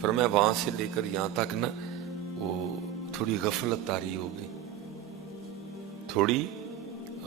فرمایا وہاں سے لے کر یہاں تک نا وہ تھوڑی غفلت طاری ہو گئی، تھوڑی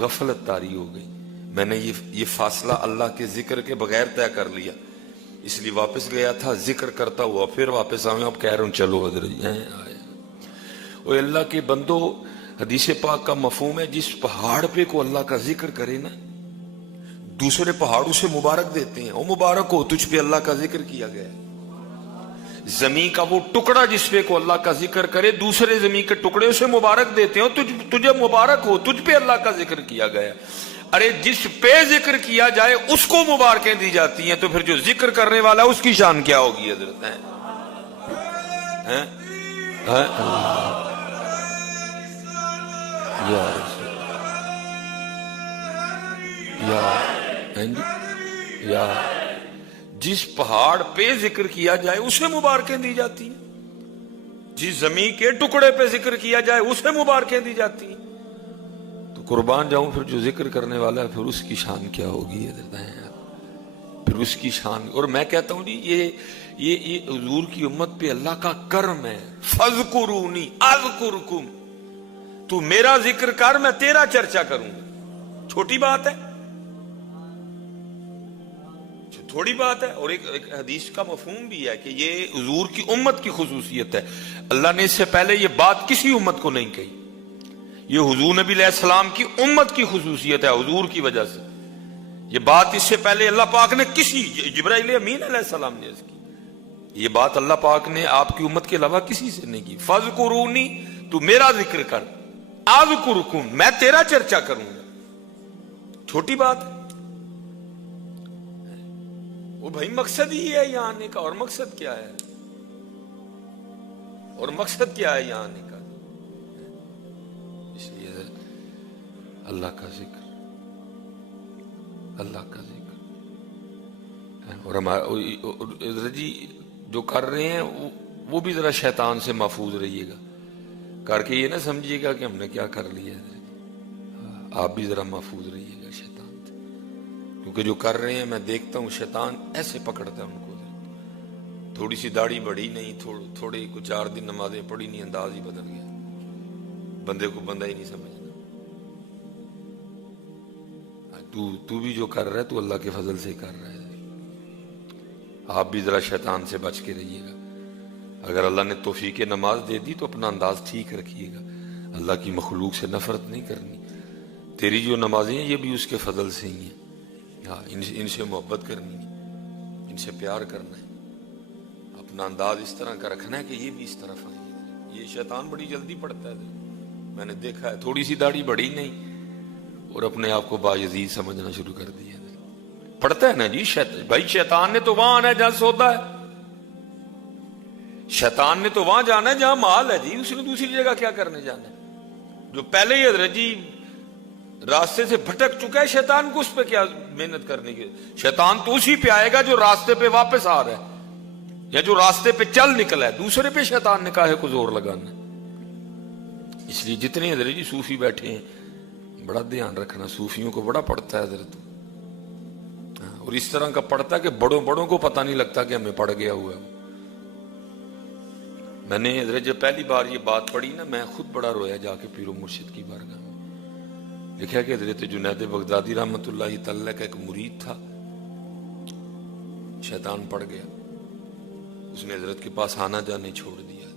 غفلت طاری ہو گئی. میں نے یہ فاصلہ اللہ کے ذکر کے بغیر طے کر لیا، اس لیے واپس گیا تھا ذکر کرتا ہوا، پھر واپس آؤں. اب کہہ رہا ہوں چلو حضرت آئے. وہ اللہ کے بندو، حدیث پاک کا مفہوم ہے جس پہاڑ پہ کو اللہ کا ذکر کرے نا، دوسرے پہاڑوں سے مبارک دیتے ہیں، وہ مبارک ہو تجھ پہ اللہ کا ذکر کیا گیا ہے. زمین کا وہ ٹکڑا جس پہ کو اللہ کا ذکر کرے، دوسرے زمین کے ٹکڑے اسے مبارک دیتے ہیں، تجھے مبارک ہو تجھ پہ اللہ کا ذکر کیا گیا. ارے جس پہ ذکر کیا جائے اس کو مبارکیں دی جاتی ہیں، تو پھر جو ذکر کرنے والا اس کی شان کیا ہوگی حضرت؟ یا جس پہاڑ پہ ذکر کیا جائے اسے مبارکیں دی جاتی ہیں، جس زمین کے ٹکڑے پہ ذکر کیا جائے اسے مبارکیں دی جاتی ہیں. تو قربان جاؤں پھر جو ذکر کرنے والا ہے پھر اس کی شان کیا ہوگی حضرت؟ پھر اس کی شان. اور میں کہتا ہوں جی یہ حضور کی امت پہ اللہ کا کرم ہے. فَاذْكُرُونِي أَذْكُرْكُمْ، تو میرا ذکر کر میں تیرا چرچا کروں. چھوٹی بات ہے، تھوڑی بات ہے. اور ایک حدیث کا مفہوم بھی ہے کہ یہ حضور کی امت کی خصوصیت ہے. اللہ نے اس سے پہلے یہ بات کسی امت کو نہیں کہی. یہ حضور نبی علیہ السلام کی امت کی خصوصیت ہے. حضور کی وجہ سے یہ بات اس سے پہلے اللہ پاک نے کسی، جبرائیل امین علیہ السلام نے اس کی، یہ بات اللہ پاک نے آپ کی امت کے علاوہ کسی سے نہیں کی. فَاذْكُرُونِي، تو میرا ذکر کر، أَذْكُرْكُمْ، میں تیرا چرچا کروں گا. چھوٹی بات ہے. وہ بھائی مقصد ہی ہے یہاں آنے کا. اور مقصد کیا ہے؟ اور مقصد کیا ہے یہاں آنے کا؟ اس لیے اللہ کا ذکر، اللہ کا ذکر. اور ہمارا جی جو کر رہے ہیں وہ بھی ذرا شیطان سے محفوظ رہیے گا. کر کے یہ نہ سمجھیے گا کہ ہم نے کیا کر لیا ہے. آپ بھی ذرا محفوظ رہیے گا شیطان سے، کیونکہ جو کر رہے ہیں میں دیکھتا ہوں شیطان ایسے پکڑتا ہے ان کو. تھوڑی سی داڑھی بڑھی نہیں، تھوڑے کو 4 دن نمازیں پڑھی نہیں، انداز ہی بدل گیا، بندے کو بندہ ہی نہیں سمجھنا. تو بھی جو کر رہا ہے تو اللہ کے فضل سے کر رہا ہے. آپ بھی ذرا شیطان سے بچ کے رہیے گا. اگر اللہ نے توفیق نماز دے دی تو اپنا انداز ٹھیک رکھیے گا. اللہ کی مخلوق سے نفرت نہیں کرنی. تیری جو نمازیں ہیں یہ بھی اس کے فضل سے ہی ہیں. ہاں، ان سے محبت کرنی ہے، ان سے پیار کرنا ہے. اپنا انداز اس طرح کا رکھنا ہے کہ یہ بھی اس طرف آئیں. یہ شیطان بڑی جلدی پڑتا ہے، میں نے دیکھا ہے. تھوڑی سی داڑھی بڑھی نہیں اور اپنے آپ کو باعزیز سمجھنا شروع کر دیا. پڑھتا ہے نا جی بھائی، شیطان نے تو وہاں آنا ہے جہاں سوتا ہے. شیطان نے تو وہاں جانا ہے جہاں مال ہے جی. اس نے دوسری جگہ کیا کرنے جانا ہے؟ جو پہلے ہی حضرت جی راستے سے بھٹک چکا ہے، شیطان کو اس پہ کیا محنت کرنے کی؟ شیطان تو اسی پہ آئے گا جو راستے پہ واپس آ رہا ہے یا جو راستے پہ چل نکلا ہے. دوسرے پہ شیطان نے کہا کو زور لگانا. اس لیے جتنے حضرت جی صوفی بیٹھے ہیں بڑا دھیان رکھنا. صوفیوں کو بڑا پڑتا ہے حضرت، اور اس طرح کا پڑتا ہے کہ بڑوں کو پتہ نہیں لگتا کہ ہمیں پڑ گیا ہوا ہے. میں نے حضرت جب پہلی بار یہ بات پڑھی نا، میں خود بڑا رویا جا کے پیر و مرشد کی بارگاہ میں. لکھا کہ حضرت جنید بغدادی رحمۃ اللہ تعالی کا ایک مرید تھا، شیطان پڑ گیا. اس نے حضرت کے پاس آنا جانے چھوڑ دیا.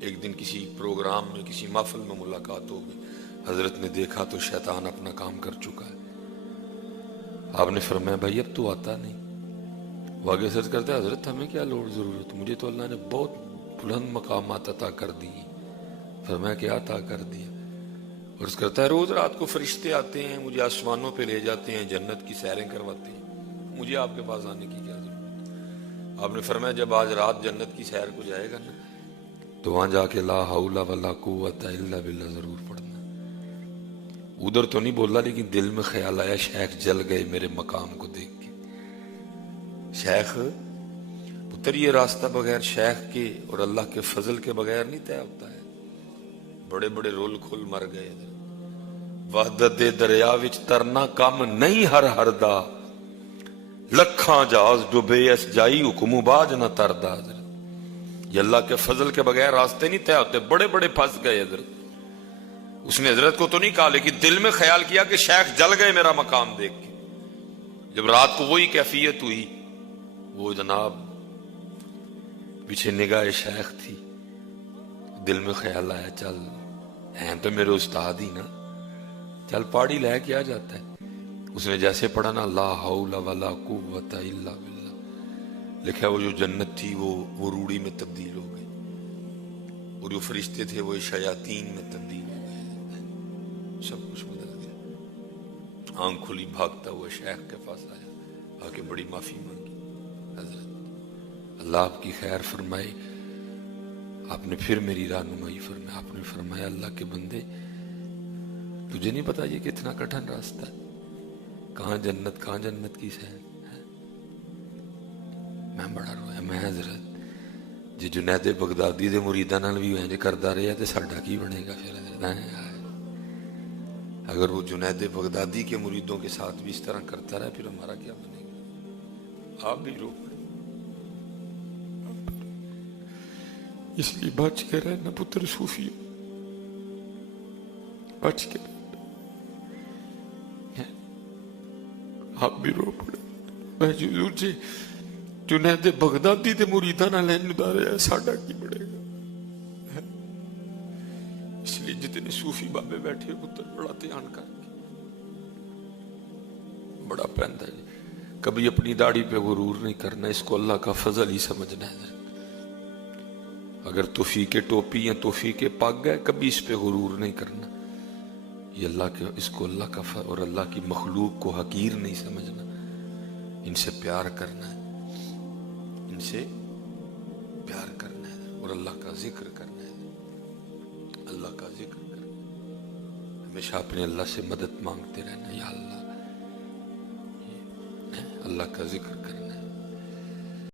ایک دن کسی پروگرام میں، کسی محفل میں ملاقات ہو گئی. حضرت نے دیکھا تو شیطان اپنا کام کر چکا ہے. آپ نے فرمایا بھائی اب تو آتا نہیں. وہ آگے سرچ کرتا ہے حضرت ہمیں کیا ضرورت، مجھے تو اللہ نے بہت بلند مقامات عطا کر دی. فرمایا کیا عطا کر دیا؟ اور اس کرتا ہے روز رات کو فرشتے آتے ہیں، مجھے آسمانوں پہ لے جاتے ہیں، جنت کی سیریں کرواتے ہیں، مجھے آپ کے پاس آنے کی کیا ضرورت؟ آپ نے فرمایا جب آج رات جنت کی سیر کو جائے گا نا تو وہاں جا کے لا حول ولا قوت الا باللہ ضرور پڑھنا. ادھر تو نہیں بولا لیکن دل میں خیال آیا شیخ جل گئے میرے مقام کو دیکھ کے. شیخ پتر یہ راستہ بغیر شیخ کے اور اللہ کے فضل کے بغیر نہیں طے ہوتا ہے. بڑے بڑے رول کھل مر گئے. وحدت دریا وچ ترنا کم نہیں ہر دا، لکھاں جہاز ڈوبے اس جائی حکم باج نہ تردا. یہ اللہ کے فضل کے بغیر راستے نہیں طے ہوتے. بڑے بڑے پھنس گئے حضرت. اس نے حضرت کو تو نہیں کہا لیکن دل میں خیال کیا کہ شیخ جل گئے میرا مقام دیکھ کے. جب رات کو وہی کیفیت ہوئی, وہ جناب پیچھے نگاہ شیخ تھی, دل میں خیال آیا چل ہیں تو میرے استاد ہی نا, چل پاڑی لے کے آ جاتا ہے. اس نے جیسے پڑھا نا لا حول ولا قوت الا باللہ, لکھا وہ جو جنت تھی وہ روڑی میں تبدیل ہو گئی, اور جو فرشتے تھے وہ شیاطین میں تبدیل ہو گئے, سب کچھ بدل گیا. آنکھ کھلی بھاگتا ہوا شیخ کے پاس آیا, آ کے بڑی معافی مانگی. حضرت اللہ آپ کی خیر فرمائے, آپ نے پھر میری رہنمائی فرمائی. آپ نے فرمایا اللہ کے بندے تجھے نہیں پتا یہ کتنا کٹھن راستہ ہے, کہاں جنت کی سیر ہے. میں بڑا رویا. میں حضرت جی جنید بغدادی دے مریداں نال بھی انج کردا رہیا تے ساڈا کی بنے گا پھر حضرت. اگر وہ جنید بغدادی کے مریدوں کے ساتھ بھی اس طرح کرتا رہا پھر ہمارا کیا بنے گا. آپ بھی رو پڑے. اس لیے بچ کے رہنا پتر صوفی, بچ کے رہنا. آپ بھی رو پڑے. میں حضور جی جنید بغدادی دے مریداں نال انج رہیا ساڈا کی بنے گا. اس لیے جتنے صوفی بابے بیٹھے پتر بڑا دھیان کر کے بڑا پہنتا ہے. کبھی اپنی داڑھی پہ غرور نہیں کرنا, اس کو اللہ کا فضل ہی سمجھنا ہے. اگر توفیق ٹوپی یا توفیق پگ ہے کبھی اس پہ غرور نہیں کرنا. یہ اللہ کے, اس کو اللہ کا اور اللہ کی مخلوق کو حقیر نہیں سمجھنا. ان سے پیار کرنا ہے, ان سے پیار کرنا ہے اور اللہ کا ذکر کرنا ہے. اللہ کا ذکر کرنا ہے. ہمیشہ اپنے اللہ سے مدد مانگتے رہنا, یا اللہ اللہ کا ذکر کرنا ہے.